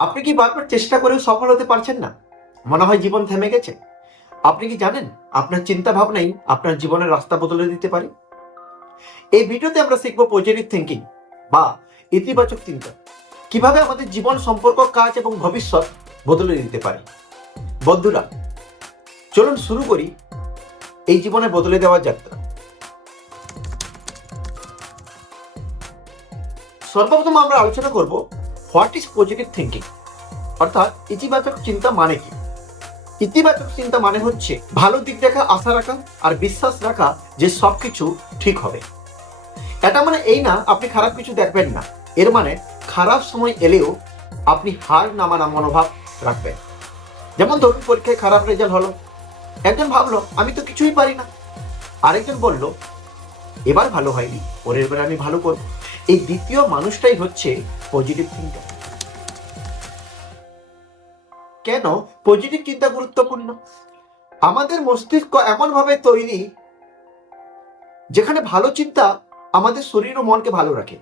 আপনি কি বারবার চেষ্টা করেও সফল হতে পারছেন না? মনে হয় জীবন থেমে গেছে। আপনি কি জানেন আপনার চিন্তা ভাবনাই আপনার জীবনের রাস্তা বদলে দিতে পারে? এই ভিডিওতে আমরা শিখব পজিটিভ থিঙ্কিং বা ইতিবাচক চিন্তা কিভাবে আমাদের জীবন, সম্পর্ক, কাজ এবং ভবিষ্যৎ বদলে দিতে পারে। বন্ধুরা, চলুন শুরু করি এই জীবনে বদলে দেওয়ার যাত্রা। সর্বপ্রথম আমরা আলোচনা করব হোয়াট ইজ পজিটিভ থিঙ্কিং, অর্থাৎ ইতিবাচক চিন্তা মানে কি। ইতিবাচক চিন্তা মানে হচ্ছে ভালো দিক দেখা, আশা রাখা আর বিশ্বাস রাখা যে সবকিছু ঠিক হবে। এটা মানে এই না আপনি খারাপ কিছু দেখবেন না, এর মানে খারাপ সময় এলেও আপনি হার না মানা মনোভাব রাখবেন। যেমন ধরুন, পরীক্ষায় খারাপ রেজাল্ট হলো, একজন ভাবলো আমি তো কিছুই পারি না, আরেকজন বলল এবার ভালো হয়নি, পরের বার আমি ভালো করব। এই দ্বিতীয় মানুষটাই হচ্ছে পজিটিভ থিঙ্কার। কেন পজিটিভ চিন্তা গুরুত্বপূর্ণ? আমাদের মস্তিষ্ক এমন ভাবে তৈরি যেখানে ভালো চিন্তা আমাদের শরীর ও মনকে ভালো রাখে।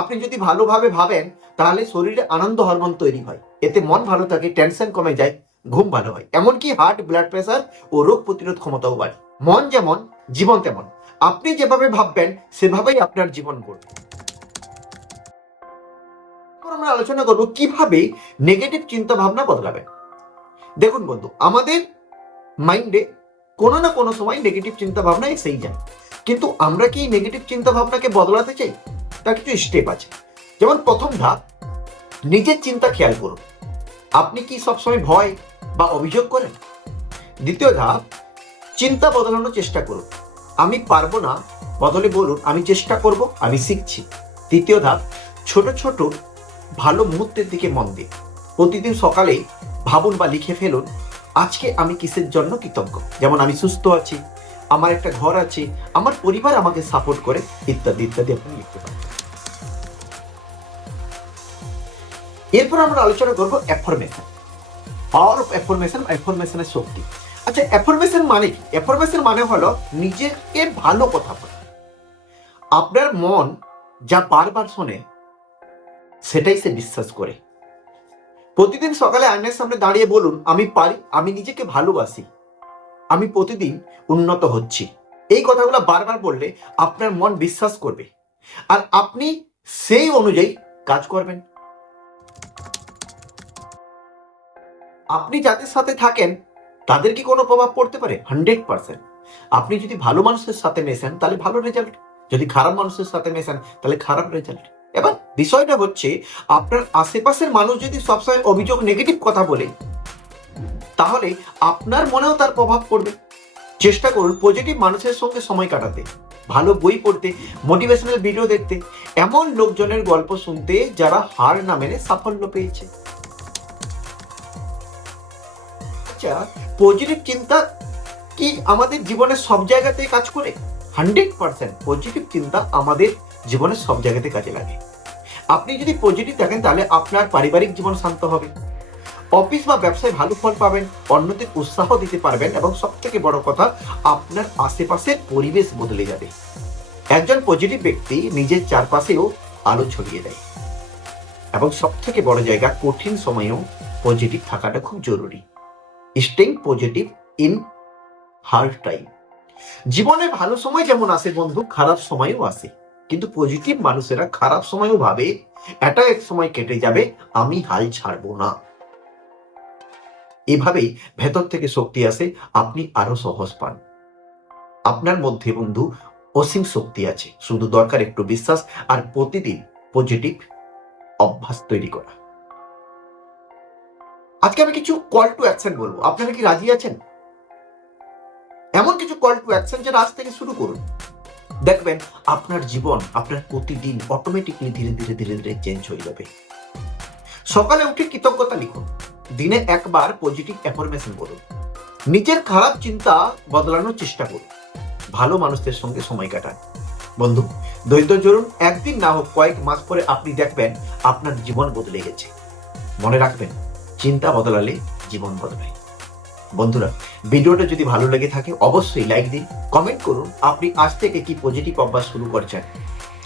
আপনি যদি ভালোভাবে ভাবেন তাহলে শরীরে আনন্দ হরমোন তৈরি হয়, এতে মন ভালো থাকে, টেনশন কমে যায়, ঘুম ভালো হয়, এমনকি হার্ট, ব্লাড প্রেশার ও রোগ প্রতিরোধ ক্ষমতাও বাড়ে। মন যেমন জীবন তেমন, আপনি যেভাবে ভাববেন সেভাবেই আপনার জীবন গড়বে। আমরা আলোচনা করব কিভাবে নেগেটিভ চিন্তা ভাবনা বদলাবেন। দেখুন বন্ধু, আমাদের মাইন্ডে কোনো না কোনো সময় নেগেটিভ চিন্তা ভাবনা এসেই যায়, কিন্তু আমরা কি নেগেটিভ চিন্তা ভাবনাকে বদলাতে চাই? তার কিছু স্টেপ আছে। যেমন প্রথম ধাপ, নিজের চিন্তা খেয়াল করুন। আপনি কি সবসময় ভয় বা অভিযোগ করেন? দ্বিতীয় ধাপ, চিন্তা বদলানোর চেষ্টা করুন। আমি পারবো না বদলে বলুন আমি চেষ্টা করব, আমি শিখছি। তৃতীয় ধাপ, ছোট ছোট ভালো মুহূর্তের দিকে মন দিন। প্রতিদিন সকালে ভাবুন বা লিখে ফেলুন আজকে আমি কিসের জন্য কৃতজ্ঞ। যেমন আমি সুস্থ আছি, আমার একটা ঘর আছে, আমার পরিবার আমাকে সাপোর্ট করে, ইত্যাদি ইত্যাদি আপনি লিখতে পারেন। এরপর আমরা আলোচনা করব অ্যাফার্মেশন, পাওয়ার অফ অ্যাফার্মেশন, অ্যাফার্মেশনের শক্তি। আচ্ছা, অ্যাফার্মেশন মানে কি? অ্যাফার্মেশন মানে হলো নিজেকে ভালো কথা বলা। আপনার মন যা বারবার শোনে সেটাই সে বিশ্বাস করে। প্রতিদিন সকালে আয়নার সামনে দাঁড়িয়ে বলুন আমি পারি, আমি নিজেকে ভালোবাসি, আমি প্রতিদিন উন্নত হচ্ছি। এই কথাগুলো বারবার বললে আপনার মন বিশ্বাস করবে আর আপনি সেই অনুযায়ী কাজ করবেন। আপনি যাদের সাথে থাকেন তাদের কি কোনো প্রভাব পড়তে পারে? 100%। আপনি যদি ভালো মানুষের সাথে মেশেন তাহলে ভালো রেজাল্ট, যদি খারাপ মানুষের সাথে মেশেন তাহলে খারাপ রেজাল্ট। এবার বিষয়টা হচ্ছে আপনার আশেপাশের মানুষ যদি সবসময় অভিযোগ, নেগেটিভ কথা বলে, তাহলে আপনার মনেও তার প্রভাব পড়বে। চেষ্টা করুন পজিটিভ মানুষের সঙ্গে সময় কাটাতে, ভালো বই পড়তে, মোটিভেশনাল ভিডিও দেখতে, এমন লোকজনের গল্প শুনতে যারা হার না মেনে সাফল্য পেয়েছে। আচ্ছা, পজিটিভ চিন্তা কি আমাদের জীবনের সব জায়গাতে কাজ করে? 100% পজিটিভ চিন্তা আমাদের জীবনের সব জায়গাতে কাজে লাগে। আপনি যদি পজিটিভ থাকেন তাহলে আপনার পারিবারিক জীবন শান্ত হবে, অফিস বা ব্যবসায় ভালো ফল পাবেন, অন্যদের উৎসাহ দিতে পারবেন এবং সব থেকে বড় কথা, আপনার আশেপাশের পরিবেশ বদলে যাবে। একজন পজিটিভ ব্যক্তি নিজের চারপাশেও আলো ছড়িয়ে দেয় এবং সব থেকে বড় জায়গা, কঠিন সময়েও পজিটিভ থাকাটা খুব জরুরি। Staying positive in hard time. জীবনে ভালো সময় যেমন আসে বন্ধু, খারাপ সময়ও আসে, কিন্তু পজিটিভ মানুষেরা খারাপ সময়ও ভাবে এটা এক সময় কেটে যাবে, আমি হাল ছাড়বো না। এভাবেই ভেতর থেকে শক্তি আসে, আপনি আরো সহজ পান। আপনার মধ্যে বন্ধু অসীম শক্তি আছে, শুধু দরকার একটু বিশ্বাস আর প্রতিদিন পজিটিভ অভ্যাস তৈরি করা। আজকে আমি কিছু কল টু অ্যাকশন বলবো, আপনারা কি রাজি আছেন? এমন কিছু কল টু অ্যাকশন যেটা আজ থেকে শুরু করুন, দেখবেন আপনার জীবন, আপনার প্রতিদিন অটোমেটিকলি ধীরে ধীরে ধীরে ধীরে চেঞ্জ হয়ে যাবে। সকালে উঠে কৃতজ্ঞতা লিখুন, দিনে একবার পজিটিভ অ্যাফার্মেশন বলুন, নিজের খারাপ চিন্তা বদলানোর চেষ্টা করুন, ভালো মানুষদের সঙ্গে সময় কাটান। বন্ধু, ধৈর্য ধরুন, একদিন না হোক কয়েক মাস পরে আপনি দেখবেন আপনার জীবন বদলে গেছে। মনে রাখবেন, চিন্তা বদলালে জীবন বদলায়। বন্ধুরা, ভিডিওটা যদি ভালো লেগে থাকে অবশ্যই লাইক দিন, কমেন্ট করুন আপনি আজ থেকে কি পজিটিভ অভ্যাস শুরু করছেন।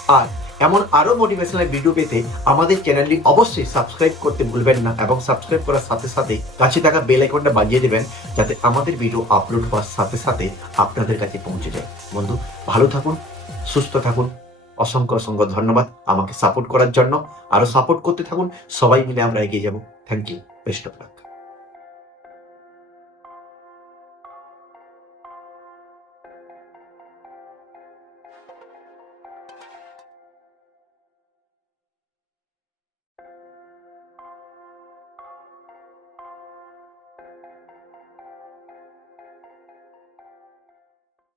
আর এমন আরো মোটিভেশনাল ভিডিও পেতে আমাদের চ্যানেলটি অবশ্যই সাবস্ক্রাইব করতে ভুলবেন না, এবং সাবস্ক্রাইব করার সাথে সাথে কাছে থাকা বেল আইকনটা বাজিয়ে দেবেন, যাতে আমাদের ভিডিও আপলোড হওয়ার সাথে সাথে আপনাদের কাছে পৌঁছে যায়। বন্ধু, ভালো থাকুন, সুস্থ থাকুন। অসংখ্য অসংখ্য ধন্যবাদ আমাকে সাপোর্ট করার জন্য। আরো সাপোর্ট করতে থাকুন, সবাই মিলে আমরা এগিয়ে যাব। Thank you, best of lakh.